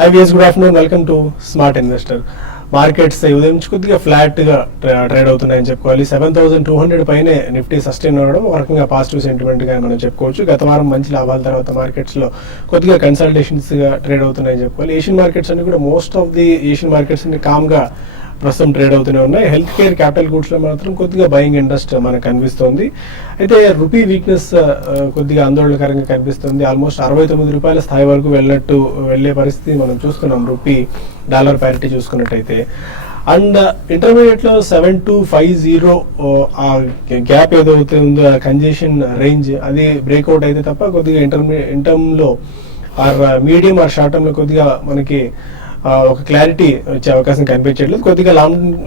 High weirs, good afternoon, welcome to smart investor. Markets ఉదయం నుంచి కొద్దిగా ఫ్లాట్ గా ట్రేడ్ అవుతున్నాయని చెప్పుకోవాలి. 7,200 పైనే నిఫ్టీ సస్టైన్ అవ్వడం ఒక రకంగా పాజిటివ్ సెంటిమెంట్ గా మనం చెప్పుకోవచ్చు. గత వారం మంచి లాభాల తర్వాత మార్కెట్స్ లో కొద్దిగా కన్సల్టేషన్స్ గా ట్రేడ్ అవుతున్నాయని చెప్పుకోవాలి. ఏషియన్ మార్కెట్స్ అన్ని కూడా most of the Asian markets అన్ని కామ్ గా ప్రస్తుతం ట్రేడ్ అవుతూనే ఉన్నాయి. హెల్త్ కేర్, క్యాపిటల్ గూడ్స్ లో మాత్రం కొద్దిగా బయింగ్ ఇంట్రెస్ట్ మనకు కనిపిస్తోంది. అయితే రూపీ వీక్నెస్ కొద్దిగా ఆందోళనకరంగా కనిపిస్తుంది. ఆల్మోస్ట్ 69 రూపాయల స్థాయి వరకు వెళ్లే పరిస్థితి మనం చూస్తున్నాం రూపీ డాలర్ ప్యారిటీ చూసుకున్నట్టయితే. అండ్ ఇంటర్మీడియట్ లో 7250 ఆ గ్యాప్ ఏదైతే ఉందో ఆ కంజెషన్ రేంజ్ అది బ్రేక్అవుట్ అయితే తప్ప కొద్దిగా ఇంటర్మ్ లో are medium are short term లో కొద్దిగా మనకి ఒక క్లారిటీ వచ్చే అవకాశం కనిపించట్లేదు. కొద్దిగా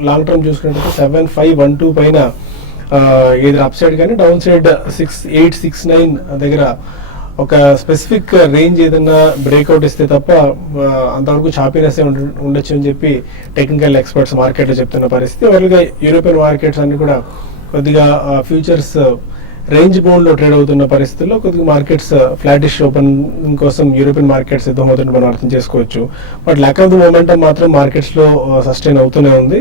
లాంగ్ టర్మ్ చూసుకున్నట్లయితే 7512 పైన ఏదైనా అప్ సైడ్ కానీ డౌన్ సైడ్ 6869 దగ్గర ఒక స్పెసిఫిక్ రేంజ్ ఏదైనా బ్రేక్అవుట్ ఇస్తే తప్ప అంతవరకు చాపీనెస్ ఉండొచ్చు అని చెప్పి టెక్నికల్ ఎక్స్పర్ట్స్ మార్కెట్లో చెప్తున్న పరిస్థితి. వాళ్ళుగా యూరోపియన్ మార్కెట్స్ అన్ని కూడా కొద్దిగా ఫ్యూచర్స్ రేంజ్ బౌండ్ లో ట్రేడ్ అవుతున్న పరిస్థితుల్లో కొద్దిగా మార్కెట్స్ ఫ్లాటిష్ ఓపెన్ కోసం యూరోపియన్ మార్కెట్స్ సిద్ధమవుతుంటే మనం అర్థం చేసుకోవచ్చు. But lack of the momentum మాత్రం మార్కెట్స్ లో సస్టైన్ అవుతూనే ఉంది.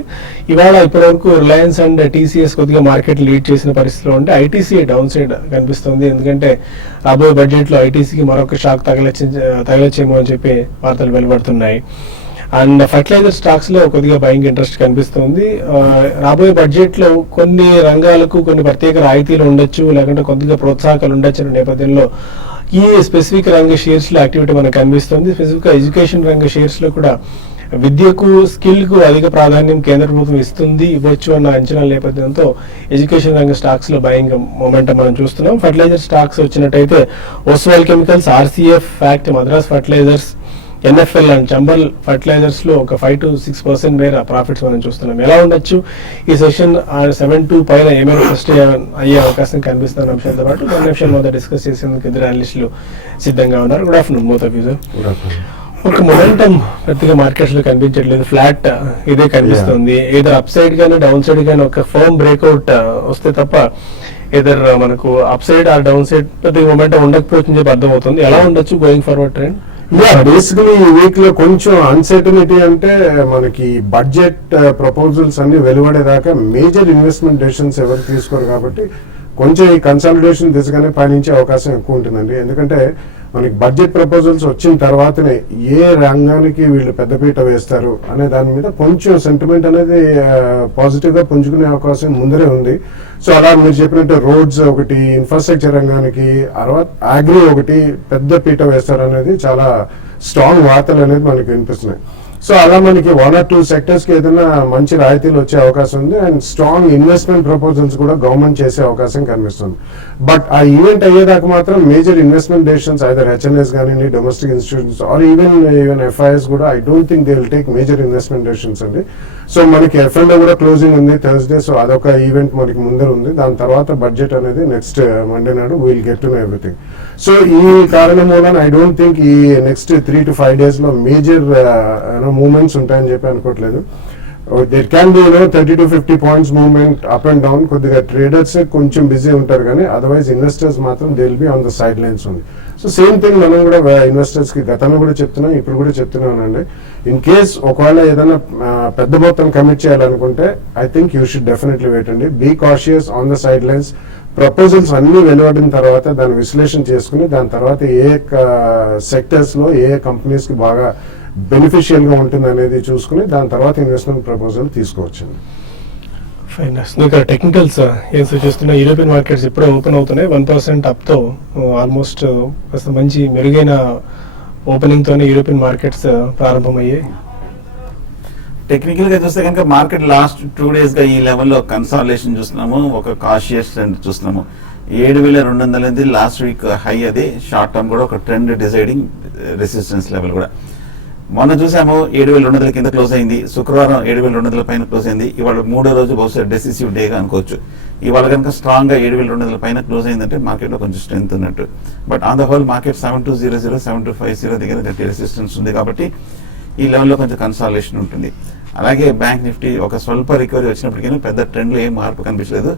ఇవాళ ఇప్పటివరకు రిలయన్స్ అండ్ టీసీఎస్ కొద్దిగా మార్కెట్ లీడ్ చేసిన పరిస్థితిలో ఉంటే ఐటీసీ డౌన్ సైడ్ కనిపిస్తుంది. ఎందుకంటే రాబోయే బడ్జెట్ లో ఐటీసీకి మరొక షాక్ తగలచ్చేమో అని చెప్పి వార్తలు వెలువడుతున్నాయి. అండ్ ఫర్టిలైజర్ స్టాక్స్ లో కొద్దిగా బయింగ్ ఇంట్రెస్ట్ కనిపిస్తుంది. రాబోయే బడ్జెట్ లో కొన్ని రంగాలకు కొన్ని ప్రత్యేక రాయితీలు ఉండొచ్చు, లేకుంటే కొద్దిగా ప్రోత్సాహకాలు ఉండొచ్చు అనే నేపథ్యంలో ఈ స్పెసిఫిక్ రంగ షేర్స్ లో యాక్టివిటీ మనకు కనిపిస్తుంది. స్పెసిఫిక్ గా ఎడ్యుకేషన్ రంగ షేర్స్ లో కూడా విద్యకు, స్కిల్ కు అధిక ప్రాధాన్యం కేంద్ర ప్రభుత్వం ఇవ్వచ్చు అన్న అంచనాల నేపథ్యంతో ఎడ్యుకేషన్ రంగ స్టాక్స్ లో బయింగ్ మొమెంటం మనం చూస్తున్నాం. ఫర్టిలైజర్ స్టాక్స్ వచ్చినట్టయితే Oswal chemicals, RCF, FACT, Madras fertilizers, NFL and Chambal fertilizers లో ఒక 5 to 6% మేర ప్రాఫిట్స్ మనం చూస్తున్నాం. ఎలా ఉండొచ్చు ఈ సెషన్ 72 పైన ఏమైనా సస్టైన్ అయ్యే అవకాశం కనిపిస్తున్న అంశాలతో పాటు కొన్ని అంశాలు మొదట డిస్కస్ చేసేందుకు ఇద్దరు అనలిస్టులు సిద్ధంగా ఉన్నారు. Good afternoon both of you sir. ఒక మొమెంటం పెద్దగా మార్కెట్స్ లో కనిపించట్లేదు, ఫ్లాట్ ఇదే కనిపిస్తుంది. ఏదో అప్ సైడ్ గానీ డౌన్ సైడ్ గానీ ఒక ఫర్మ్ బ్రేక్అవుట్ వస్తే తప్ప ఏదర్ మనకు up side or down side పెద్దగా మొమెంటం ఉండకపోవచ్చు చెప్పి అర్థం అవుతుంది. ఎలా ఉండొచ్చు గోయింగ్ ఫార్వర్డ్ ట్రెండ్? బేసికలీ ఈ వీక్ లో కొంచెం అన్సర్టనిటీ అంటే మనకి బడ్జెట్ ప్రపోజల్స్ అన్ని వెలువడేదాకా మేజర్ ఇన్వెస్ట్మెంట్ డెసిషన్స్ ఎవరు తీసుకోరు కాబట్టి కొంచెం ఈ కన్సాలిడేషన్ దిశగానే పయనించే అవకాశం ఎక్కువ ఉంటుందండి. ఎందుకంటే మనకి బడ్జెట్ ప్రపోజల్స్ వచ్చిన తర్వాతనే ఏ రంగానికి వీళ్ళు పెద్దపీట వేస్తారు అనే దాని మీద కొంచెం సెంటిమెంట్ అనేది పాజిటివ్ గా పుంజుకునే అవకాశం ముందరే ఉంది. సో అలా మీరు చెప్పినట్టు రోడ్స్ ఒకటి, ఇన్ఫ్రాస్ట్రక్చర్ రంగానికి, అగ్రి ఒకటి పెద్ద పీట వేస్తారు అనేది చాలా స్ట్రాంగ్ వార్తలు అనేది మనకి వినిపిస్తున్నాయి. సో అలా మనకి 1 or 2 సెక్టర్స్ కి ఏదైనా మంచి రాయితీలు వచ్చే అవకాశం ఉంది. అండ్ స్ట్రాంగ్ ఇన్వెస్ట్మెంట్ ప్రపోజల్స్ కూడా గవర్నమెంట్ చేసే అవకాశం కనిపిస్తుంది. బట్ ఆ ఈవెంట్ అయ్యేదాకా మాత్రం major investment decisions either HNIs కానీ domestic institutions or even FIIs కూడా I don't think they will take major investment decisions అండి. సో మనకి ఎఫ్ఎన్లో కూడా క్లోజింగ్ ఉంది థర్స్డే. సో అదొక ఈవెంట్ మనకి ముందర ఉంది. దాని తర్వాత బడ్జెట్ అనేది నెక్స్ట్ మండే నాడు will get to know everything. So ఈ కారణం మూలన ఐ డోంట్ థింక్ ఈ నెక్స్ట్ 3 to 5 days లో మేజర్ మూవ్మెంట్స్ ఉంటాయని చెప్పి అనుకోవట్లేదు. There can be 30 to 50 points movement up and down. కొద్దిగా ట్రేడర్స్ కొంచెం బిజీ ఉంటారు కానీ అదర్వైజ్ ఇన్వెస్టర్స్ మాత్రం they will be on the side lines ఉంది. సో సేమ్ థింగ్ మనం కూడా ఇన్వెస్టర్స్ కి గతంలో కూడా చెప్తున్నాం, ఇప్పుడు కూడా చెప్తున్నానండి. ఇన్ కేస్ ఒకవేళ ఏదైనా పెద్ద మొత్తం కమిట్ చేయాలనుకుంటే I think you should definitely wait అండి. Be cautious on the side lines. Proposals అన్ని వెలువడిన తర్వాత దాన్ని విశ్లేషణ చేసుకుని దాని తర్వాత ఏ సెక్టర్స్ లో ఏ కంపెనీస్ కి బాగా బెనిఫిషియల్ గా ఉంటుంది అనేది చూసుకుని దాని తర్వాత ఇన్వెస్ట్మెంట్ ప్రపోజల్ తీసుకోవచ్చండి. ఇక్కడ టెక్నికల్స్ ఏం సూచిస్తున్నా, యూరోపియన్ మార్కెట్స్ ఇప్పుడే ఓపెన్ అవుతున్నాయి. 1% అప్ తో ఆల్మోస్ట్ మంచి మెరుగైన ఓపెనింగ్ తోనే యూరోపియన్ మార్కెట్స్ ప్రారంభమయ్యాయి. టెక్నికల్ గా చూస్తే కనుక మార్కెట్ లాస్ట్ 2 days గా ఈ లెవెల్లో కన్సాలిడేషన్ చూస్తున్నాము, ఒక కాషియస్ ట్రెండ్ చూస్తున్నాము. 7,200 లాస్ట్ వీక్ హై, అది షార్ట్ టర్మ్ కూడా ఒక ట్రెండ్ డిసైడింగ్ రెసిస్టెన్స్ లెవెల్ కూడా. మొన్న చూసాము 7,200 కింద క్లోజ్ అయింది, శుక్రవారం 7,200 పైన క్లోజ్ అయింది. ఇవాళ 3వ రోజు బహుశా డెసిసివ్ డేగా అనుకోవచ్చు. ఇవాళ కనుక స్ట్రాంగ్ గా 7,200 పైన క్లోజ్ అయిందంటే మార్కెట్ లో కొంచెం స్ట్రెంత్ ఉన్నట్టు. But on the whole market 7200, 7250 దగ్గర గట్టి రెసిస్టెన్స్ ఉంది కాబట్టి ఈ లెవెల్లో కొంచెం కన్సాలిడేషన్ ఉంటుంది. అలాగే బ్యాంక్ నిఫ్టీ ఒక స్వల్ప రికవరీ వచ్చినప్పటికీ పెద్ద ట్రెండ్లో ఏం మార్పు కనిపించలేదు.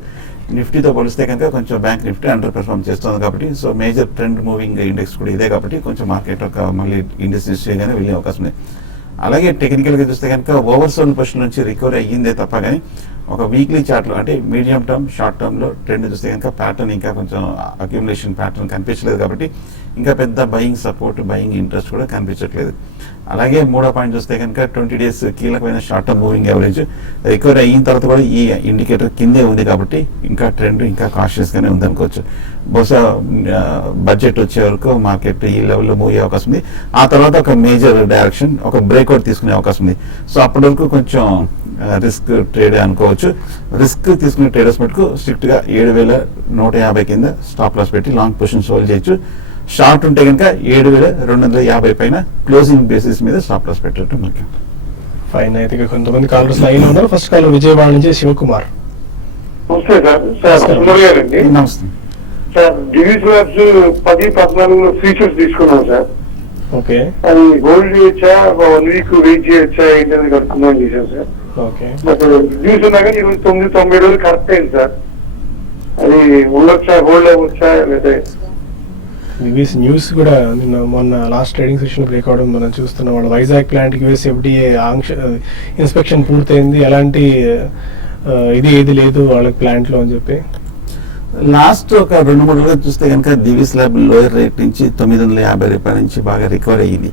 నిఫ్టీతో పోలిస్తే కనుక కొంచెం బ్యాంక్ నిఫ్టీ అండర్ పెర్ఫార్మ్ చేస్తుంది కాబట్టి so major trend moving index కూడా ఇదే కాబట్టి కొంచెం మార్కెట్ ఒక మళ్ళీ ఇండస్ట్రీస్ చేయగానే వెళ్ళే అవకాశం ఉంది. అలాగే టెక్నికల్గా చూస్తే కనుక ఓవర్సోల్ పొజిషన్ నుంచి రికవరీ అయ్యిందే తప్ప కానీ ఒక వీక్లీ చార్ట్లో అంటే మీడియం టర్మ్ షార్ట్ టర్మ్లో ట్రెండ్ చూస్తే కనుక ప్యాటర్న్ ఇంకా కొంచెం అక్యుములేషన్ ప్యాటర్న్ కనిపించలేదు కాబట్టి ఇంకా పెద్ద బయింగ్ సపోర్ట్ బయింగ్ ఇంట్రెస్ట్ కూడా కనిపించట్లేదు. అలాగే మూడో పాయింట్ చూస్తే కనుక 20 days కీలకమైన short term moving average recovery అయిన తర్వాత కూడా ఈ ఇండికేటర్ కిందే ఉంది కాబట్టి ఇంకా ట్రెండ్ ఇంకా కాషియస్గానే ఉంది అనుకోవచ్చు. బహుశా బడ్జెట్ వచ్చే వరకు మార్కెట్ ఈ లెవెల్లో మూవ్ అయ్యే అవకాశం ఉంది. ఆ తర్వాత ఒక మేజర్ డైరెక్షన్ ఒక బ్రేక్అవుట్ తీసుకునే అవకాశం ఉంది. సో అప్పటి వరకు కొంచెం రిస్క్ ట్రేడ్ అనుకోవచ్చు. రిస్క్ తీసుకునే ట్రేడర్స్ మటుకు స్ట్రిక్ట్ గా 7,150 కింద స్టాప్ లాస్ పెట్టి లాంగ్ పొజిషన్ హోల్డ్ చేయొచ్చు. షార్ట్ ఉంటే కనుక 7,250 పైన క్లోజింగ్ బేసిస్ మీద స్టాప్ లాస్ పెట్టడం ముఖ్యం. ఫైన్. అయితే ఇక కొంతమంది కాలర్స్ లైన్ లో ఉన్నారు. ఫస్ట్ కాలర్ విజయవాడ నుంచి శివకుమార్. నమస్తే సార్. సుందర్ గారండి. నమస్తే సార్, డివిస్ ల్యాబ్స్ 10-14 ఫీచర్స్ తీసుకున్నాం సార్. ఓకే అది హోల్డ్ చేయొచ్చా 1 week వెయిట్ చేయొచ్చా ఏంటనేది కనుక్కుందాం చేశాను సార్. ఓకే అసలు డ్యూస్ ఉన్నాక 29-90 రోజులు కరెక్ట్ అయింది సార్. అది ఉండొచ్చా, హోల్డ్ అవ్వచ్చా లేదా? యూఎస్ న్యూస్ కూడా నిన్న మొన్న లాస్ట్ ట్రేడింగ్ సెషన్ బ్రేక్ అవడం మనం చూస్తున్నాం. వాళ్ళ Vizag plant US FDA inspection పూర్తయింది, ఎలాంటి ఇది లేదు వాళ్ళకి ప్లాంట్ లో అని చెప్పి లాస్ట్ ఒక 2-3 రోజులుగా చూస్తే కనుక దివిస్ ల్యాబ్ లోయర్ రేట్ నుంచి 950 రూపాయల నుంచి బాగా రికవర్ అయ్యింది.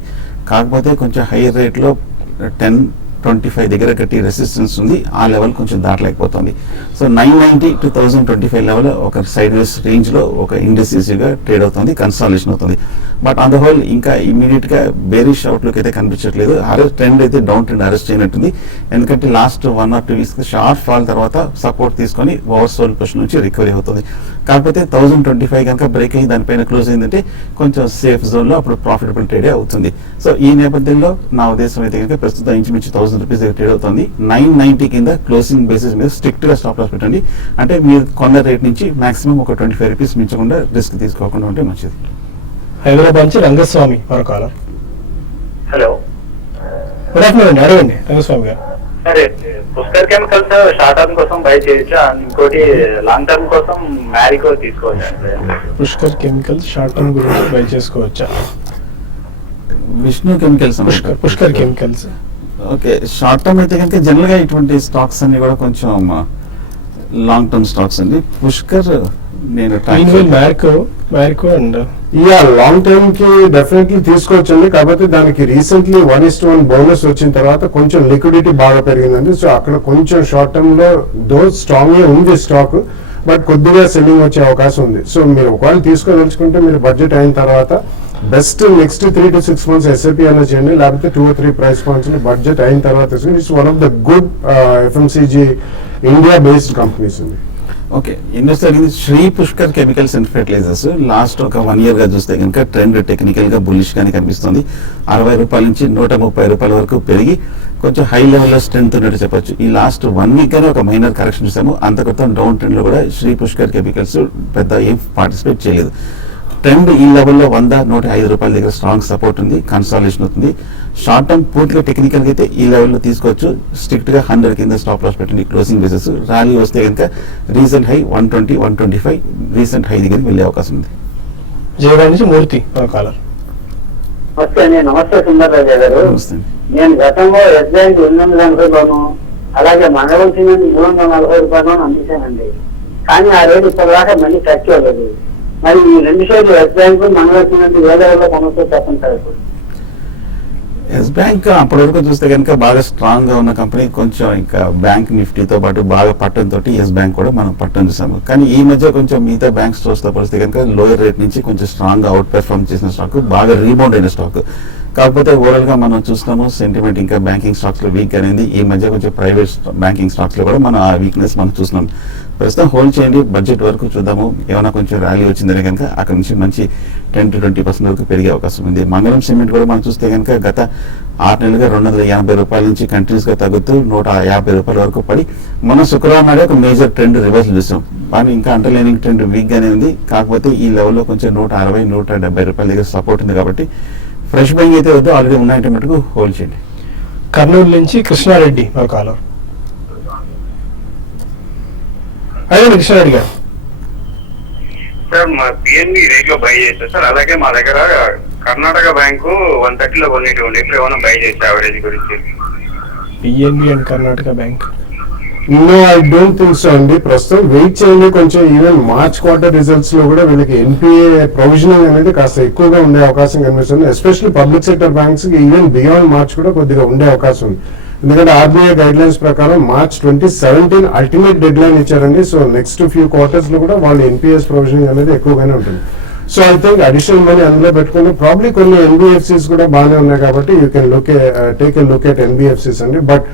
కాకపోతే కొంచెం హైయర్ రేట్లో 1025 దగ్గర గట్టి రెసిస్టెన్స్ ఉంది. ఆ లెవెల్ కొంచెం దాటలేకపోతుంది. సో 990 to 1025 లెవెల్ ఒక సైడ్ వేస్ రేంజ్ లో ఒక ఇండెసిసివ్ గా ట్రేడ్ అవుతుంది, కన్సాలిడేషన్ అవుతుంది. బట్ ఆన్ ద హోల్ ఇంకా ఇమీడియట్ గా బేరిష్ అవుట్లుక్ అయితే కనిపించట్లేదు. ట్రెండ్ అయితే డౌన్ ట్రెండ్ అరెస్ట్ అయినట్టుంది. ఎందుకంటే last 1 or 2 weeks short fall తర్వాత సపోర్ట్ తీసుకొని ఓవర్ సోల్ పొజిషన్ నుంచి రికవరీ అవుతుంది. కాకపోతే 1025 కనుక బ్రేక్ అయ్యి దానిపైన క్లోజ్ అయిందంటే కొంచెం సేఫ్ జోన్ లో అప్పుడు ప్రాఫిటబుల్ ట్రేడ్ అవుతుంది. సో ఈ నేపథ్యంలో నా ఉద్దేశం అయితే కనుక ప్రస్తుతం ఇంచుమించు 1000 రూపీస్ దగ్గర ట్రేడ్ అవుతుంది. 990 కింద క్లోజింగ్ బేసిస్ మీద స్ట్రిక్ట్ గా స్టాప్ లాస్ పెట్టండి. అంటే మీరు కొన్న రేట్ నుంచి మాక్సిమం ఒక 25 రూపీస్ మించకుండా రిస్క్ తీసుకోకుండా ఉంటే మంచిది. హైదరాబాద్ నుంచి రంగస్వామి మరో కాలర్. హలో, గుడ్ ఆఫ్టర్నూన్ అండి, అడగండి రంగస్వామి గారు. సరే, పుష్కర్ కెమికల్స్ షార్ట్ టర్మ్ కోసం బై చేయొచ్చా? ఇంకోటి లాంగ్ టర్మ్ కోసం మ్యారికో తీసుకోవచ్చా? పుష్కర్ కెమికల్స్ షార్ట్ టర్మ్ గురించి బై చేసుకోవచ్చా? Vishnu chemicals Pushkar chemicals okay. Short term అయితే కనుక జనరల్ గా ఇటువంటి స్టాక్స్ అన్ని కూడా కొంచెం లాంగ్ టర్మ్ స్టాక్స్ అండి. పుష్కర్ నేను మ్యారికో అండ్ లాంగ్ టర్మ్ కి డెఫినెట్లీ తీసుకోవచ్చండి. కాకపోతే దానికి రీసెంట్లీ 1:1 బోనస్ వచ్చిన తర్వాత కొంచెం లిక్విడిటీ బాగా పెరిగిందండి. సో అక్కడ కొంచెం షార్ట్ టర్మ్ లో స్ట్రాంగ్ గా ఉంది స్టాక్, బట్ కొద్దిగా సెల్లింగ్ వచ్చే అవకాశం ఉంది. సో మీరు ఒకవేళ తీసుకోదలుచుకుంటే మీరు బడ్జెట్ అయిన తర్వాత best next 3 to 6 months SIP అన్న చేయండి, లేకపోతే 2 or 3 ప్రైస్ పాయింట్స్ బడ్జెట్ అయిన తర్వాత it's one of the good FMCG India based companies అండి. Okay, investor Shri Pushkar chemicals and fertilisers last ఒక 1 year గా చూస్తే కనుక ట్రెండ్ టెక్నికల్ గా బుల్లిష్ గానే కనిపిస్తుంది. 60 రూపాయల నుంచి 130 రూపాయల వరకు పెరిగి కొంచెం హై లెవెల్ లో స్ట్రెంత్ ఉన్నట్టు చెప్పొచ్చు. ఈ లాస్ట్ 1 week గానే ఒక మైనర్ కరెక్షన్ చూసాము. అంత క్రితం డౌన్ ట్రెండ్ లో కూడా శ్రీ పుష్కర్ కెమికల్స్ పెద్ద ఏం పార్టిసిపేట్ చేయలేదు. ట్రెండ్ ఈ లెవెల్లో 105 రూపాయల దగ్గర స్ట్రాంగ్ సపోర్ట్ ఉంది, కన్సాలిడేషన్ అవుతుంది. షార్ట్ టర్మ్ పూర్తిగా టెక్నికల్ అయితే ఈ లెవెల్లో తీసుకోవచ్చు. స్ట్రిక్ట్ గా 100 కింద స్టాప్ లాస్ పెట్టండి క్లోజింగ్ బేసిస్. ర్యాలీ వస్తే కనుక రీసెంట్ హై 120, 125 రీసెంట్ హై దగ్గర వెళ్ళే అవకాశం ఉంది. జయవాడ నుంచి మూర్తి కాలర్. నమస్తే సుందర్ రాజా గారు. నేను గతంలో ఎస్ బ్యాంక్ 880 రూపాయలు, అలాగే మంగళవలసి 340 రూపాయలు అందించానండి. కానీ ఆ రేటు ఇప్పటిదాకా మళ్ళీ టచ్ అవ్వలేదు. మరి ఈ 2 షేర్లు ఎస్ బ్యాంక్ మంగళవలసి ఏ లెవెల్లో కొనొచ్చో చెప్పండి సార్. ఎస్ బ్యాంక్ అప్పటి వరకు చూస్తే కనుక బాగా స్ట్రాంగ్ గా ఉన్న కంపెనీ. కొంచెం ఇంకా బ్యాంక్ నిఫ్టీతో పాటు బాగా పట్టడం తోటి ఎస్ బ్యాంక్ కూడా మనం పట్టడం చూసాము. కానీ ఈ మధ్య కొంచెం మిగతా బ్యాంక్ స్టోర్స్ తో పోలిస్తే కనుక లోయర్ రేట్ నుంచి కొంచెం స్ట్రాంగ్ గా అవుట్ పెర్ఫార్మ్ చేసిన స్టాక్, బాగా రీబౌండ్ అయిన స్టాక్. కాకపోతే ఓవరాల్ గా మనం చూస్తున్నాము సెంటిమెంట్ ఇంకా బ్యాంకింగ్ స్టాక్స్ లో వీక్ అనేది. ఈ మధ్య కొంచెం ప్రైవేట్ బ్యాంకింగ్ స్టాక్స్ లో కూడా మనం ఆ వీక్నెస్ మనం చూస్తున్నాం. ప్రస్తుతం హోల్డ్ చేయండి, బడ్జెట్ వరకు చూద్దాము. ఏమైనా కొంచెం ర్యాలీ వచ్చిందనే కనుక అక్కడ నుంచి మంచి 10 to 20% వరకు పెరిగే అవకాశం ఉంది. మంగళం సిమెంట్ కూడా మనం చూస్తే కనుక గత 6 నెలలుగా 280 రూపాయల నుంచి కంటిన్యూస్ గా తగ్గుతూ 150 రూపాయల వరకు పడి మనం శుక్రవారం నాడే ఒక మేజర్ ట్రెండ్ రివర్సల్ చూసాం. కానీ ఇంకా అండర్లైనింగ్ ట్రెండ్ వీక్ గానే ఉంది. కాకపోతే ఈ లెవెల్లో కొంచెం 160, 170 రూపాయల దగ్గర సపోర్ట్ ఉంది కాబట్టి ఫ్రెష్ బయింగ్ అయితే వద్దు, ఆల్రెడీ ఉన్నాయంటే మటుకు హోల్డ్ చేయండి. కర్నూలు నుంచి కృష్ణారెడ్డి మరో కాలర్. అదే కృష్ణారెడ్డి గారు. సార్ మా పిఎన్బి రేట్ లో బై చేస్తారు సార్. అలాగే మా దగ్గర కర్ణాటక బ్యాంకు 130 లో కొనేటువంటి ఇప్పుడు ఏమైనా బై చేసే యావరేజ్ గురించి. PNB and Karnataka bank. No, I don't think so అండి. ప్రస్తుతం వెయిట్ చేయండి కొంచెం. ఈవెన్ మార్చ్ క్వార్టర్ రిజల్ట్స్ లో కూడా వీళ్ళకి ఎన్పిఏ ప్రొవిజనింగ్ అనేది కాస్త ఎక్కువగా ఉండే అవకాశం కనిపిస్తుంది. ఎస్పెషల్లీ పబ్లిక్ సెక్టర్ బ్యాంక్స్ కి ఈవెన్ బియాండ్ మార్చ్ కూడా కొద్దిగా ఉండే అవకాశం ఉంది. ఎందుకంటే ఆర్బీఐ గైడ్ లైన్స్ ప్రకారం మార్చ్ 2017 అల్టిమేట్ డెడ్ లైన్ ఇచ్చారండి. సో నెక్స్ట్ ఫ్యూ క్వార్టర్స్ లో కూడా వాళ్ళు ఎన్పిఎస్ ప్రొవిజనింగ్ అనేది ఎక్కువగానే ఉంటుంది. So I think additional money అందులో పెట్టుకుని ప్రాబ్లీ కొన్ని ఎన్బిఎఫ్సిస్ కూడా బాగానే ఉన్నాయి కాబట్టి you can take a look at NBFCs అండి. బట్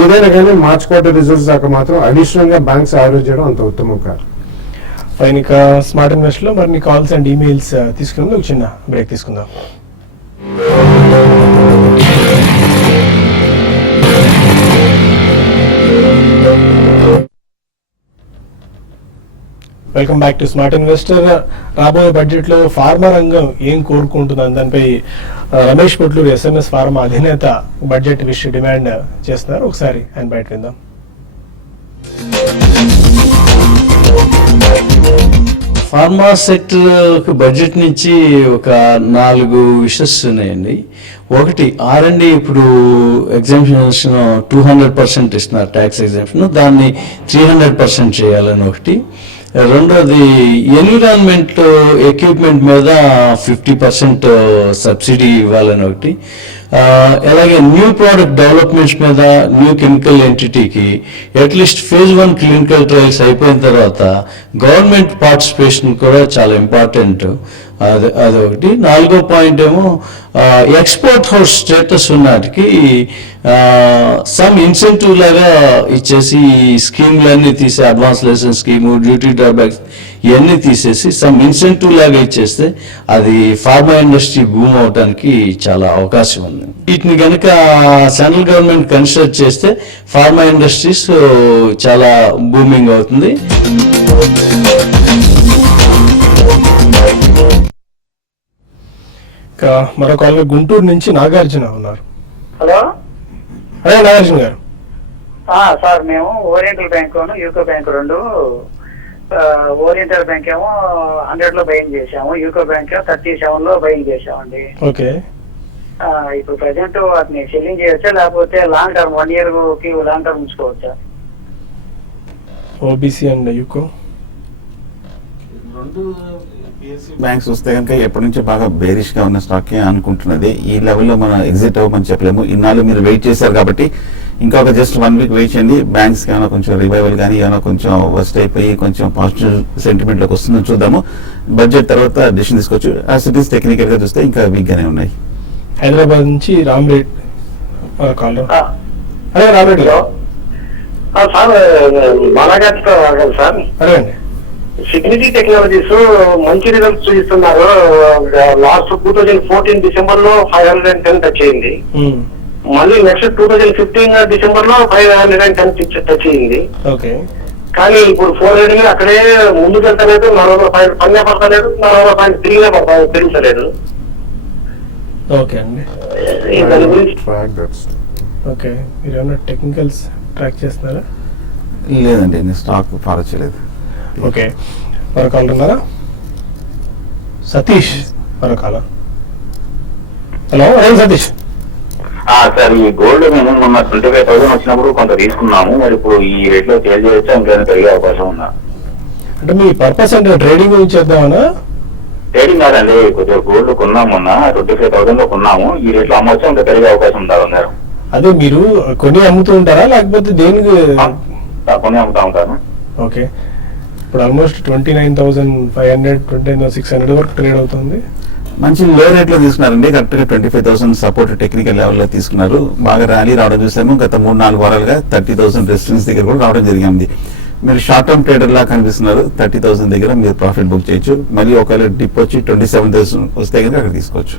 ఏదైనా కానీ మార్చ్ క్వార్టర్ రిజల్ట్స్ దాకా మాత్రం అడిషనల్ గా బ్యాంక్స్ యావరేజ్ చేయడం అంత ఉత్తమం కాదు. ఫైన్. ఇక స్మార్ట్ ఇన్వెస్ట్ లో మరిన్ని కాల్స్ అండ్ ఈమెయిల్స్ తీసుకుని ఒక చిన్న బ్రేక్ తీసుకుందాం. Welcome back to smart investor. రాబోయే బడ్జెట్ లో ఫార్మా రంగం ఏం కోరుకుంటుందని దానిపై రమేష్ పొట్లూరు ఎస్ఎంఎస్ ఫార్మా అధినేత బడ్జెట్ విషయ డిమాండ్ చేస్తున్నారు. ఒకసారి ఆయన బయట విందాం. ఫార్మా సెక్టర్ బడ్జెట్ నుంచి ఒక 4 విషెస్ ఉన్నాయండి. ఒకటి R&D ఇప్పుడు ఎగ్జామ్షన్ 200% ఇస్తున్నారు ట్యాక్స్ ఎగ్జామ్షన్, దాన్ని 300% చేయాలని ఒకటి. రెండోది ఎన్విరాన్మెంట్ ఎక్విప్మెంట్ మీద 50% సబ్సిడీ ఇవ్వాలని ఒకటి. అలాగే న్యూ ప్రోడక్ట్ డెవలప్మెంట్స్ మీద న్యూ కెమికల్ ఎంటిటీకి అట్లీస్ట్ phase 1 క్లినికల్ ట్రయల్స్ అయిపోయిన తర్వాత గవర్నమెంట్ పార్టిసిపేషన్ కూడా చాలా ఇంపార్టెంట్. అదొకటి. 4వ పాయింట్ ఏమో ఎక్స్పోర్ట్ హౌస్ స్టేటస్ ఉన్నటికి సమ్ ఇన్సెంటివ్ లాగా ఇచ్చేసి స్కీమ్లన్నీ తీసి advance licence scheme, duty drawbacks ఇవన్నీ తీసేసి సమ్ ఇన్సెంటివ్ లాగా ఇచ్చేస్తే అది ఫార్మా ఇండస్ట్రీ బూమ్ అవడానికి చాలా అవకాశం ఉంది. వీటిని కనుక సెంట్రల్ గవర్నమెంట్ కన్సిడర్ చేస్తే ఫార్మా ఇండస్ట్రీస్ చాలా బూమింగ్ అవుతుంది. మరో కాల్ గుంటూరు నుంచి నాగార్జున ఉన్నారు. హలో. అదే నాగార్జున గారు. సార్ మేము ఓరియంటల్ బ్యాంక్ యూకో బ్యాంక్ రెండు, ఓరియంటల్ బ్యాంక్ ఏమో 100 లో బయింగ్ చేసాము, యూకో బ్యాంక్ 37 లో బయింగ్ చేసామండి. ఓకే. ఇప్పుడు ప్రజెంట్ వాటిని సెల్లింగ్ చేయొచ్చా లేకపోతే లాంగ్ టర్మ్ 1 year కి లాంగ్ టర్మ్ ఉంచుకోవచ్చా? ఓబీసీ అండ్ యూకో బ్యాంక్స్ వస్తే కనుక ఎప్పటి నుంచో బాగా బేరిష్ గా ఉన్న స్టాక్ అనుకుంటున్నది. ఈ లెవెల్లో మనం ఎగ్జిట్ అవ్వమని చెప్పలేము. ఇన్నాళ్ళు మీరు వెయిట్ చేశారు కాబట్టి ఇంకొక జస్ట్ 1 week వెయిట్ చేయండి. బ్యాంక్స్ ఏమైనా కొంచెం రివైవల్ కానీ ఏమైనా కొంచెం వర్స్ట్ అయిపోయి కొంచెం పాజిటివ్ సెంటిమెంట్ లోకి వస్తుందని చూద్దాము. బడ్జెట్ తర్వాత డిసిషన్ తీసుకోవచ్చు. యాజ్ ఇట్ ఈస్ టెక్నికల్ గా చూస్తే ఇంకా వీక్ గానే ఉన్నాయి. హైదరాబాద్ నుంచి రామ్రెడ్డి కాల్. అదే రామ్రెడ్డి సార్ బాలాగారు సార్. అదే అండి. సిగ్నిటీ టెక్నాలజీస్ మంచి రిజల్ట్స్ చూపిస్తున్నారు. లాస్ట్ 2014 డిసెంబర్ లో 510 టచ్ అయింది. మళ్ళీ నెక్స్ట్ 2015 డిసెంబర్ లో 510 టచ్ అయింది. ఓకే. కానీ ఇప్పుడు 400 అక్కడే ముందుకు వెళ్తలేదు, 40 రూపాయలు పన్నే పడతలేదు, 40 రూపాయలు పెరుగుతలేదు. ఓకే అండి. దాని గురించి ఓకే. మీరు ఏమన్నా టెక్నికల్స్ ట్రాక్ చేస్తున్నారా? లేదండి, నేను స్టాక్ ఫాలో చేయలేదు. ఓకే. మరో కాల్ ఉన్నారా? సతీష్ మరో కాల్. హలో, ఏం సతీష్? సార్, ఈ గోల్డ్ మేము మొన్న 25,000 వచ్చినప్పుడు కొంత తీసుకున్నాము. మరి ఇప్పుడు ఈ రేట్ లో సేల్ చేయొచ్చా, ఇంకేమైనా పెరిగే అవకాశం ఉందా? అంటే మీ పర్పస్ అంటే ట్రేడింగ్ గురించి చేద్దామనా? ట్రేడింగ్ కాదండి, కొద్దిగా గోల్డ్ కొన్నాము మొన్న 25,000 లో కొన్నాము. ఈ రేట్ లో అమ్మొచ్చా, ఇంకా పెరిగే అవకాశం ఉందా అన్నారు? అదే మీరు కొని అమ్ముతూ ఉంటారా లేకపోతే దేనికి? కొని అమ్ముతా ఉంటాను. ఓకే. ఇప్పుడు ఆల్మోస్ట్ 29,500 29,600 వరకు ట్రేడ్ అవుతుంది. మంచి లో రేట్ లో తీసుకున్నారండి. కరెక్ట్ గా 25,000 సపోర్ట్ టెక్నికల్ లెవెల్లో తీసుకున్నారు. బాగా ర్యాలీ రావడం చూసాము. గత 3-4 వారాలుగా 30,000 రెసిస్టెన్స్ దగ్గర కూడా రావడం జరిగింది. మీరు షార్ట్ టర్మ్ ట్రేడర్ లా కనిపిస్తున్నారు. 30,000 దగ్గర మీరు ప్రాఫిట్ బుక్ చేయొచ్చు. మళ్ళీ ఒకవేళ డిప్ వచ్చి 27,000 వస్తే కనుక అక్కడ తీసుకోవచ్చు.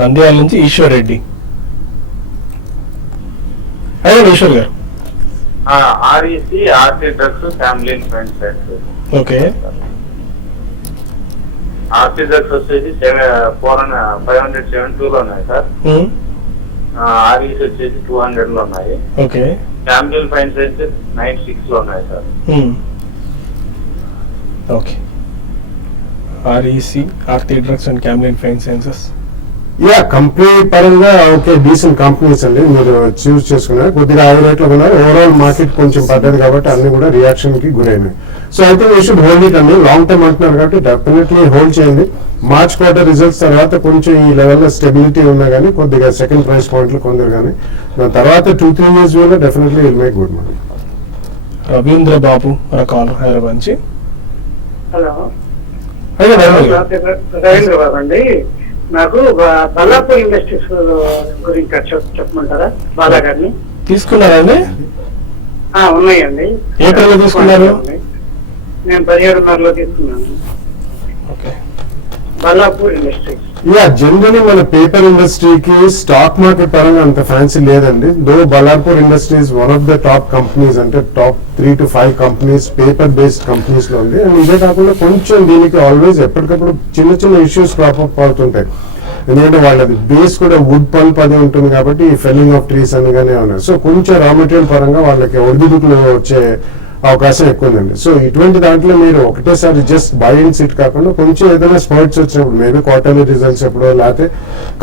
నంద్యాల నుంచి ఈశ్వర్ రెడ్డి. అదే ఈశ్వర్ గారు. REC, Aarti drugs, family and friends. Okay. Aarti drugs వచ్చేసి 572 లో ఉన్నాయి సార్. ఆర్ఈసి వచ్చేసి 200 లో ఉన్నాయి. ఓకే. ఫ్యామిలీ అండ్ ఫ్రెండ్స్ అయితే 96 లో ఉన్నాయి sir. Okay. REC, Aarti drugs and Camlin fine sciences. Yeah, company పరంగా ఓకే, డీసెంట్ కంపెనీస్ అండి, మీరు చూస్ చేసుకున్నారు. కొద్దిగా హై రేట్ లో ఉన్నారు. ఓవరాల్ మార్కెట్ కొంచెం పడ్డది కాబట్టి అన్ని కూడా రియాక్షన్ కి గురైనాయి. సో అయితే వీ షుడ్ హోల్డ్ ఇట్ అండి. లాంగ్ టర్మ్ అంటున్నారు కాబట్టి డెఫినెట్లీ హోల్డ్ చేయండి. మార్చ్ క్వార్టర్ రిజల్ట్స్ తర్వాత కొంచెం ఈ లెవెల్లో స్టెబిలిటీ ఉన్నా కానీ కొద్దిగా సెకండ్ ప్రైస్ పాయింట్లు కొందరు కానీ దాని తర్వాత 2-3 years లో definitely will make good money. Ravindra Babu మన కాల్ హైదరాబాద్ నుంచి. హలో, అయ్యా రవీంద్ర గారు. రవీంద్ర బాబు అండి. నాకు బల్లాపూర్ ఇండస్ట్రీస్ గురించి చెప్పమంటారా? బాలా గారిని తీసుకున్నారండి? ఉన్నాయండి. ఏ పేరులో తీసుకున్నారు? నేను 17.5 తీసుకున్నాను. Okay. Ballarpur industries. Yeah, generally మన పేపర్ ఇండస్ట్రీకి స్టాక్ మార్కెట్ పరంగా అంత ఫ్యాన్సీ లేదండి. Though Ballarpur industries one of the top companies, అంటే top 3 to 5 companies paper based companies లో ఉంది. అండ్ ఇదే కాకుండా కొంచెం దీనికి ఆల్వేస్ ఎప్పటికప్పుడు చిన్న చిన్న ఇష్యూస్ క్రాప్ అప్ అవుతుంటాయి. ఎందుకంటే వాళ్ళది బేస్ కూడా వుడ్ పల్ప్ అది ఉంటుంది కాబట్టి ఫెల్లింగ్ ఆఫ్ ట్రీస్ అనగానే ఉన్నాయి. సో కొంచెం రా మెటీరియల్ పరంగా వాళ్ళకి ఒడిదుడుకులు వచ్చే అవకాశం ఎక్కువ ఉందండి. సో ఇటువంటి దాంట్లో మీరు ఒకటేసారి జస్ట్ బై అండ్ సిట్ కాకుండా కొంచెం ఏదైనా స్పర్ట్స్ వచ్చినప్పుడు, మేబీ క్వార్టర్లీ రిజల్ట్స్ ఎప్పుడో లేకపోతే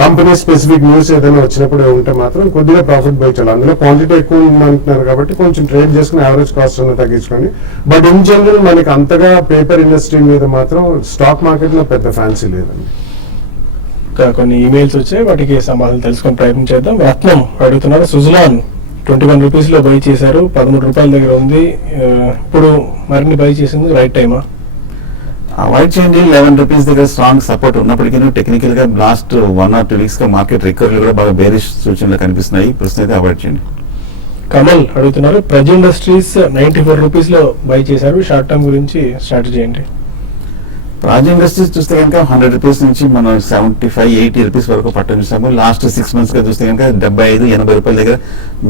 కంపెనీ స్పెసిఫిక్ న్యూస్ ఏదైనా వచ్చినప్పుడు ఉంటే మాత్రం కొద్దిగా ప్రాఫిట్ బై చేయాలి. అందులో క్వాంటిటీ ఎక్కువ ఉందంటున్నారు కాబట్టి కొంచెం ట్రేడ్ చేసుకుని యావరేజ్ కాస్ట్ అన్న తగ్గించుకోండి. బట్ ఇన్ జనరల్ మనకి అంతగా పేపర్ ఇండస్ట్రీ మీద మాత్రం స్టాక్ మార్కెట్ లో పెద్ద ఫ్యాన్సీ లేదండి. ఇంకా కొన్ని ఈమెయిల్స్ వచ్చాయి, వాటికి సమాధానం తెలుసుకొని ప్రయత్నం చేద్దాం. రత్నం అడుగుతున్నారు, సుజలాన్ 21 రూపీస్ లో బై చేశారు, 13 రూపాయల దగ్గర ఉంది. ఇప్పుడు మరిన్ని బై చేసింది రైట్ టైమా? అవాయిడ్ చేయండి. 11 రూపీస్ దగ్గర స్ట్రాంగ్ సపోర్ట్ ఉన్నప్పటికీ టెక్నికల్ గా లాస్ట్ 1 or 2 weeks గా మార్కెట్ రికవరీ కూడా బాగా బేరిష్ సూచనలు కనిపిస్తున్నాయి. ప్రస్తుతం అయితే అవాయిడ్ చేయండి. కమల్ అడుగుతున్నారు, ప్రజ్ ఇండస్ట్రీస్ 94 రూపీస్ లో బై చేశారు, షార్ట్ టర్మ్ గురించి స్ట్రాటజీ ఏంటి? రాజ్ ఇండస్ట్రీస్ చూస్తే కనుక 100 రూపీస్ నుంచి మనం 75-80 రూపీస్ వరకు పట్టం చూసాము. లాస్ట్ 6 months గా చూస్తే కనుక 75-80 రూపాయల దగ్గర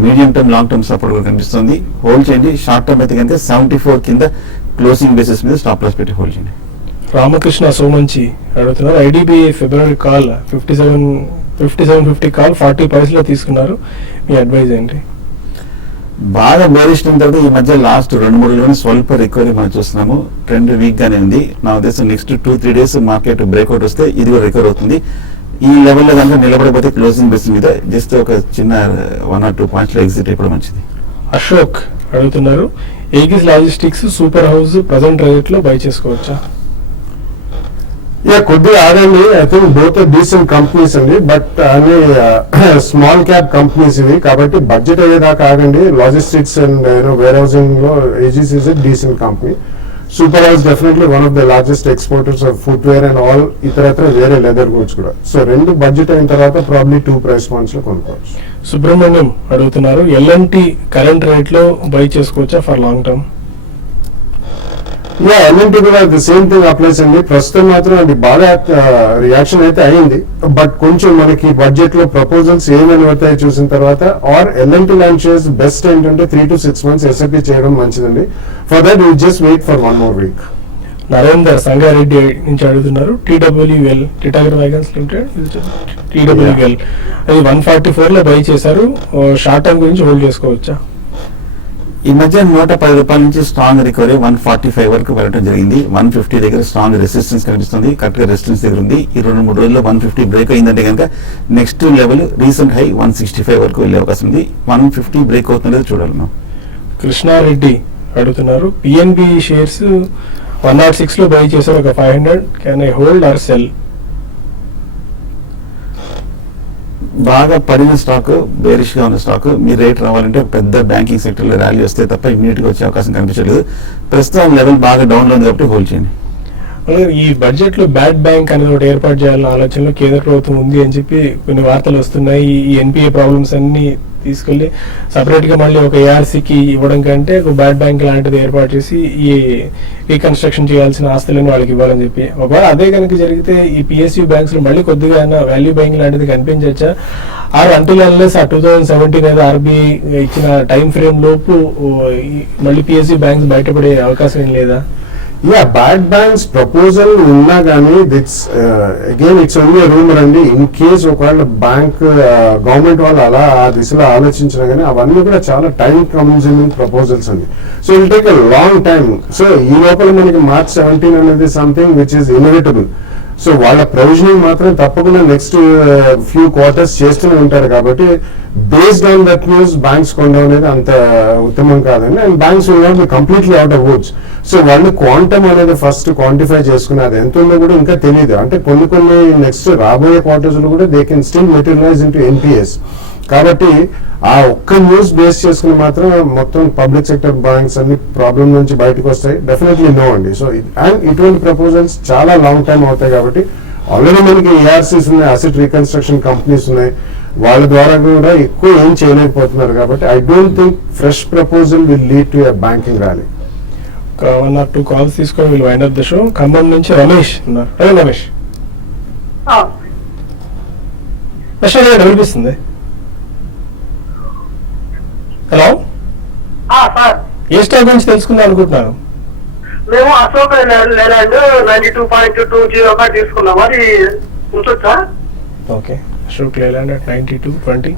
medium term long term support కూడా కనిపిస్తుంది. హోల్డ్ చేయండి. షార్ట్ టర్మ్ అయితే కనుక 74 కింద క్లోజింగ్ బేసిస్ మీద స్టాప్ లాస్ పెట్టి హోల్డ్ చేయండి. రామకృష్ణ సోమంచి అడుగుతున్నారు, ఐడిబిఐ ఫిబ్రవరి కాల్ 5750 కాల్ 40 పైసలో తీసుకున్నారు, మీ అడ్వైజ్ ఏంటి? బాగా బేరిష్ తర్వాత ఈ మధ్య లాస్ట్ 2-3 రోజులు స్వల్ప రికవరీ మనం చూస్తున్నాము. ట్రెండ్ వీక్ గానే ఉంది. నా ఉద్దేశం నెక్స్ట్ 2-3 days మార్కెట్ బ్రేక్అవుట్ వస్తే ఇది కూడా రికవర్ అవుతుంది. ఈ లెవెల్లో కనుక నిలబడిపోతే క్లోజింగ్ బేస్ మీద జస్ట్ ఒక చిన్న 1 or 2 points లో ఎగ్జిట్ అయిపోవడం మంచిది. అశోక్ అడుగుతున్నారు, Aegis logistics super house present rate లో బై చేసుకోవచ్చా? యా, కొద్దిగా ఆడండి. I think both decent companies అండి, బట్ అన్ని స్మాల్ క్యాప్ కంపెనీస్ ఇవి కాబట్టి బడ్జెట్ అయ్యేదాకా ఆగండి. లాజిస్టిక్స్ అండ్ వేర్ హౌసింగ్ లో Aegis is a decent company. Super house definitely one of the largest exporters of footwear and all ఇతరత్ర వేరే leather goods కూడా. సో రెండు బడ్జెట్ అయిన తర్వాత ప్రాబ్లీ 2 price points లో కొనుక్కోవచ్చు. సుబ్రహ్మణ్యం అడుగుతున్నారు, ఎల్ఎన్టీ కరెంట్ రేట్ లో బై చేసుకోవచ్చా for long term? Yeah, L and T కూడా ద సేమ్ థింగ్ అప్లైస్ అండి. ప్రస్తుతం మాత్రం అది బాగా రియాక్షన్ అయితే అయింది, బట్ కొంచెం మనకి బడ్జెట్ లో ప్రపోజల్స్ ఏమని వస్తాయి చూసిన తర్వాత or L and T launch shares best ఏంటంటే 3 to 6 months ఎస్ఐపి చేయడం మంచిదండి. For that you just wait for 1 more week. Narender Sangareddy నుంచి అడుగుతున్నారు, TWL Titagarh wagons limited TWL అది 144 లో బై చేశారు, షార్ట్ టర్మ్ గురించి హోల్డ్ చేసుకోవచ్చా? ఈ మధ్య 110 రూపాయల నుంచి స్ట్రాంగ్ రికవరీ 145 వరకు వెళ్ళడం జరిగింది. 150 దగ్గర స్ట్రాంగ్ రెసిస్టెన్స్ కనిపిస్తుంది. కరెక్ట్ గా రెసిస్టెన్స్ దగ్గర ఉంది. ఈ 2-3 రోజుల్లో 150 బ్రేక్ అయిందంటే కనుక నెక్స్ట్ లెవెల్ రీసెంట్ హై 165 వరకు వెళ్ళే అవకాశం ఉంది. 150 బ్రేక్ అవుతుందో చూడాలి మనం. కృష్ణారెడ్డి అడుగుతున్నారు, పిఎన్బి షేర్స్ 106 లో బై చేశారు, ఒక 500, can I hold are cell? బాగా పడిన స్టాక్, బేరిష్ గా ఉన్న స్టాక్, మీ రేట్ రావాలంటే పెద్ద బ్యాంకింగ్ సెక్టర్ లో ర్యాలీ వస్తే తప్ప ఇమీడియట్ గా వచ్చే అవకాశం కనిపించలేదు. ప్రస్తుతం లెవెల్ బాగా డౌన్ లో ఉంది కాబట్టి హోల్డ్ చేయండి. ఈ బడ్జెట్ లో బ్యాడ్ బ్యాంక్ అనేది ఒకటి ఏర్పాటు చేయాలన్న ఆలోచనలో కేంద్ర ప్రభుత్వం ఉంది అని చెప్పి కొన్ని వార్తలు వస్తున్నాయి. ఈ ఎన్పిఏ ప్రాబ్లమ్స్ అన్ని తీసుకెళ్లి సపరేట్ గా మళ్ళీ ఒక ఏఆర్సీకి ఇవ్వడం కంటే ఒక బ్యాడ్ బ్యాంక్ లాంటిది ఏర్పాటు చేసి ఈ రీకన్స్ట్రక్షన్ చేయాల్సిన ఆస్తులను వాళ్ళకి ఇవ్వాలని చెప్పి, ఒకవేళ అదే కనుక జరిగితే ఈ పిఎస్యూ బ్యాంక్స్ లో మళ్ళీ కొద్దిగా వాల్యూ బ్యాంక్ లాంటిది కనిపించచ్చా? ఆర్ అంటిల్ అన్లెస్ ఆ 2017 ఏదో ఆర్బీఐ ఇచ్చిన టైం ఫ్రేమ్ లోపు మళ్ళీ పిఎస్యూ బ్యాంక్స్ బయటపడే అవకాశం ఏం లేదా? యా బ్యాడ్ బ్యాంక్స్ ప్రపోజల్ ఉన్నా కానీ that's again it's only rumour అండి. ఇన్ కేస్ ఒకవేళ బ్యాంక్ గవర్నమెంట్ వాళ్ళు అలా ఆ దిశలో ఆలోచించినా కానీ అవన్నీ కూడా చాలా టైం కన్స్యూమింగ్ ప్రపోజల్స్ అండి. So it'll take a long time. So ఈ లోపల మనకి March 17 అనేది something which is inevitable. So వాళ్ళ ప్రొవిజనింగ్ మాత్రం తప్పకుండా నెక్స్ట్ ఫ్యూ క్వార్టర్స్ చేస్తూనే ఉంటారు కాబట్టి based on that news banks కొనడం అనేది అంత ఉత్తమం కాదండి. And banks will not be completely out of Woods. So వాళ్ళు క్వాంటమ్ అనేది ఫస్ట్ క్వాంటిఫై చేసుకుని అది ఎంత ఉందో కూడా ఇంకా తెలియదు. అంటే కొన్ని నెక్స్ట్ రాబోయే క్వార్టర్స్ లో కూడా they can still materialise into NPAs. కాబట్టి ఆ ఒక్క న్యూస్ బేస్ చేసుకుని మాత్రం మొత్తం పబ్లిక్ సెక్టర్ బ్యాంక్స్ అన్ని ప్రాబ్లం నుంచి బయటకు వస్తాయి డెఫినెట్లీ నో అండి. సో అండ్ ఇటువంటి ప్రపోజల్స్ చాలా లాంగ్ టైం అవుతాయి కాబట్టి ఆల్రెడీ మనకి ARCs ఉన్నాయి, అసెట్ రీకన్స్ట్రక్షన్ కంపెనీస్ ఉన్నాయి, వాళ్ళ ద్వారా కూడా ఎక్కువ ఏం చేయలేకపోతున్నారు. కాబట్టి I don't think fresh proposal will lead to a banking rally. 1 or 2 calls తీసుకొని వీళ్ళు wind up the show. Khammam నుంచి రమేష్ ఉన్నారు. రమేష్ వినిపిస్తుంది? హలో, సార్ ఏ స్టాక్ గురించి తెలుసుకుందాం అనుకుంటున్నాను? మేము అశోక్ లేలాండ్ 92.20 తీసుకున్నాం, అది ఉంటుందా? Okay, Ashok Leyland at 92.20.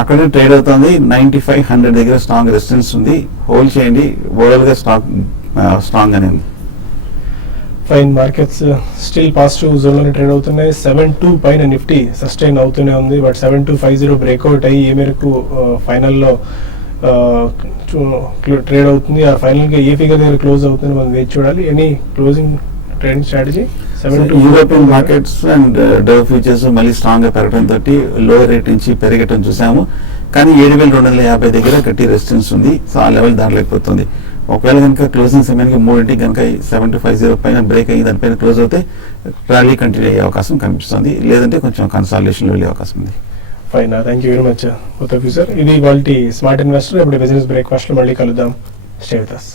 అక్కడే ట్రేడ్ అవుతుంది. 9500 దగ్గర స్ట్రాంగ్ రెసిస్టెన్స్ ఉంది. హోల్డ్ చేయండి. ఓవరాల్ గా స్ట్రాంగ్ అనేది. Fine, markets still positive zone లోనే ట్రేడ్ అవుతున్నాయి. 72 పైన నిఫ్టీ సస్టైన్ అవుతూనే ఉంది. బట్ 7250 బ్రేక్అవుట్ అయ్యి ఏ మేరకు ఫైనల్లో ట్రేడ్ అవుతుంది, ఆ ఫైనల్ గా ఏ ఫిగర్ దగ్గర క్లోజ్ అవుతుంది మనం వేచి చూడాలి. Any closing trading strategy? European markets and Dove futures మళ్ళీ స్ట్రాంగ్ గా పెరగడం తోటి లోయర్ రేట్ నుంచి పెరగటం చూసాము. కానీ 7250 దగ్గర గట్టి రెసిస్టెన్స్ ఉంది. సో ఆ లెవెల్ దాటలేకపోతుంది. ఒకవేళ కనుక క్లోజింగ్ సమయానికి 3 కనుక 7250 పైన బ్రేక్ అయ్యి దానిపైన క్లోజ్ అవుతే ర్యాలీ కంటిన్యూ అయ్యే అవకాశం కనిపిస్తుంది. లేదంటే కొంచెం కన్సాలిడేషన్ వెళ్ళే అవకాశం ఉంది. Fine, thank you very much both of you sir. ఇది ఇవాల్టి స్మార్ట్ ఇన్వెస్టర్. ఇప్పుడు బిజినెస్ బ్రేక్ఫాస్ట్ లో మళ్ళీ కలుద్దాం. Stay with us.